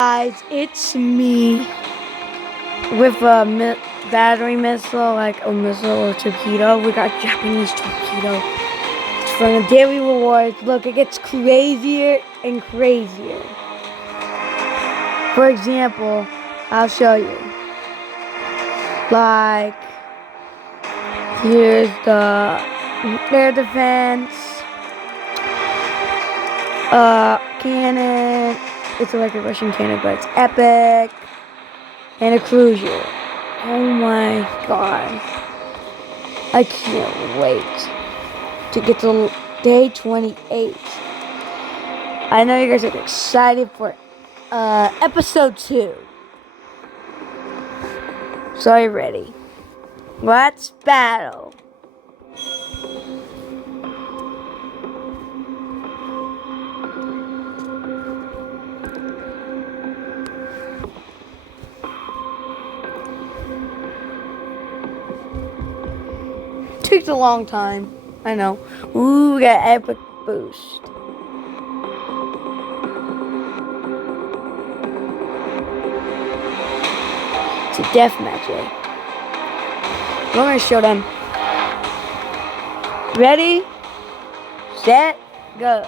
Guys, it's me with a battery missile, like a missile or torpedo. We got Japanese torpedo. It's from the daily rewards. Look, it gets crazier and crazier. For example, I'll show you. Like, here's the air defense, cannon. It's like a Russian cannon, but it's epic. And a cruiser. Oh my god. I can't wait to get to day 28. I know you guys are excited for episode 2. So are you ready? Let's battle. Takes a long time. I know. Ooh, we got epic boost. It's a death match, eh? I'm gonna show them. Ready, set, go.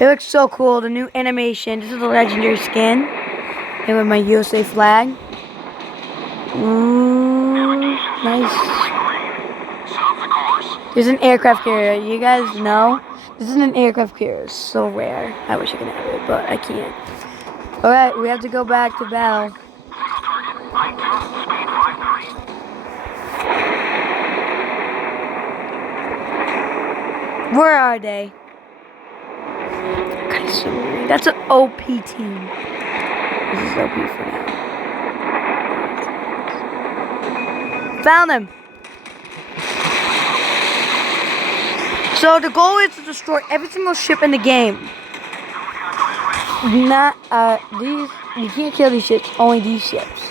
It looks so cool. The new animation. This is a legendary skin. And with my USA flag. Ooh, nice. There's an aircraft carrier. You guys know? This is an aircraft carrier. It's so rare. I wish I could have it, but I can't. Alright, we have to go back to battle. Where are they? That's an OP team. This is OP for now. Found him. So the goal is to destroy every single ship in the game. Not these. You can't kill these ships. Only these ships.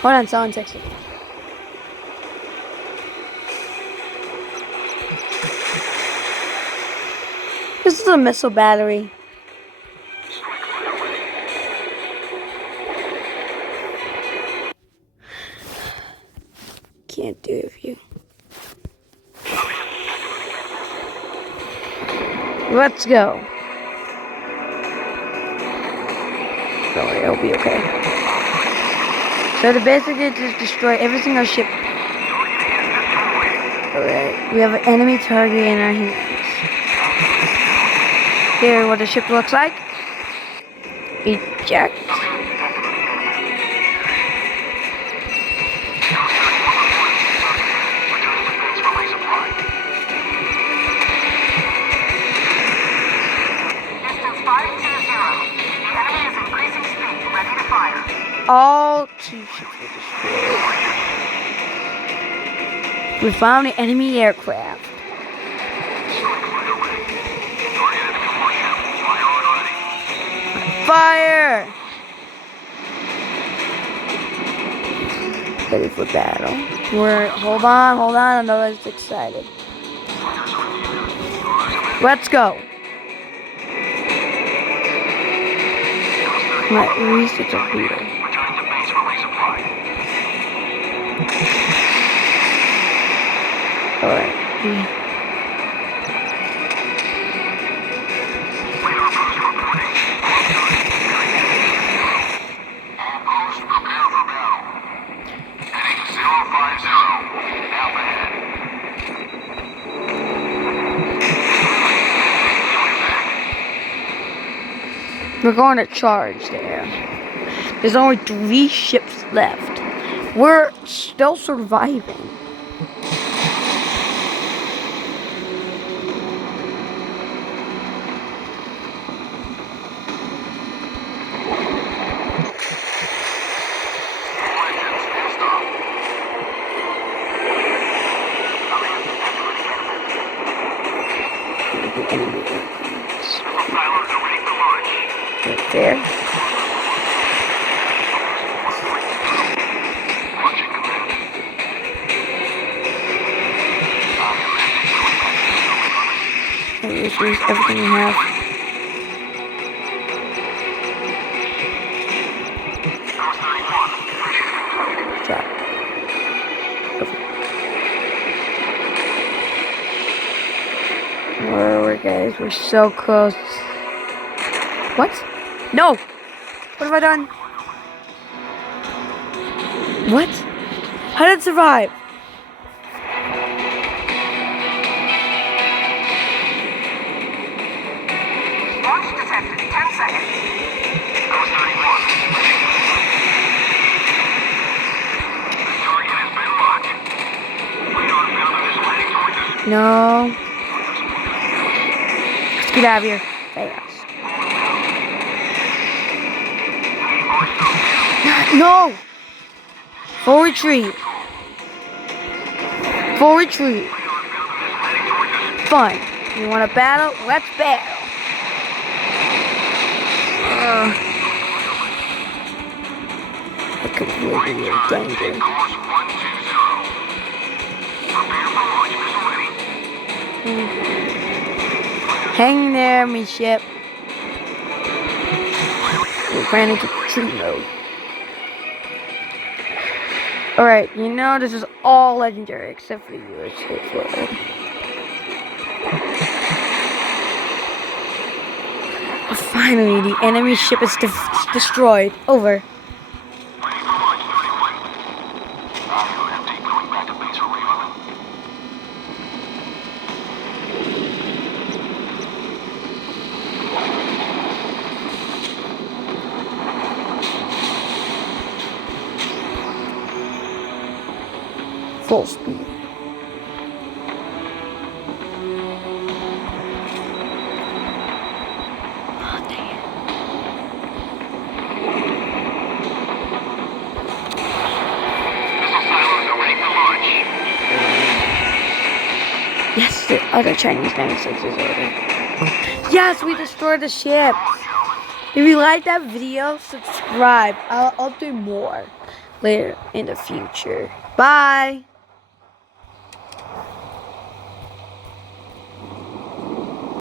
Hold on, someone texted. This is a missile battery. Can't do it with you. Let's go. Don't worry, it'll be okay. So the basic is just destroy every single ship. Alright, we have an enemy target in our hands. Here, what the ship looks like. Eject. All 2 ships were destroyed. We found an enemy aircraft. Fire! Ready for battle. Hold on, I'm always excited. Let's go. At least it's a torpedo. Alright. We're going to charge there. There's only 3 ships left. We're still surviving. Right there. This is everything we have. Drop. Over. Where are we, guys? We're so close. What? No! What have I done? What? How did it survive? Launch detected. 10 seconds. No. Let's get out of here. Fast. No! Full retreat. Full retreat. Fun. You want to battle? Let's battle. I could really be in danger. Hang there, me ship. We're trying to get true mode. Alright, you know this is all legendary except for the Warship. Finally, the enemy ship is destroyed. Over. Full speed. Oh, dang it. Yes, the other Chinese 96 is over. Yes, we destroyed the ship. If you like that video, subscribe. I'll do more later in the future. Bye.